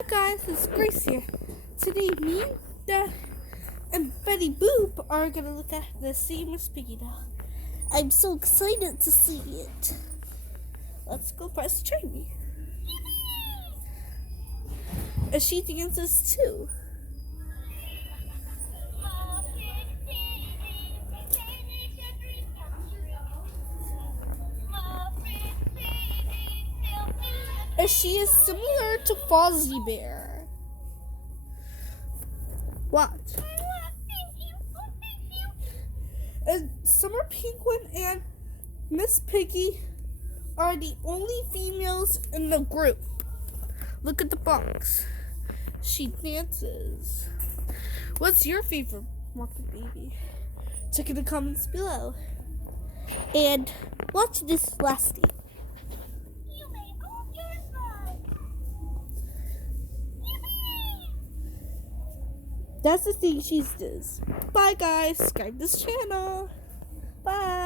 Hi guys, it's Grace here. Today me and Dad and Betty Boop are gonna look at the Miss Piggy doll. I'm so excited to see it. Let's go press training. And she dances too. And she is similar to Fozzie Bear. Watch. And Summer Penguin and Miss Piggy are the only females in the group. Look at the box. She dances. What's your favorite Muppet Baby? Check in the comments below. And watch this last thing. That's the thing she does. Bye guys. Subscribe this channel. Bye.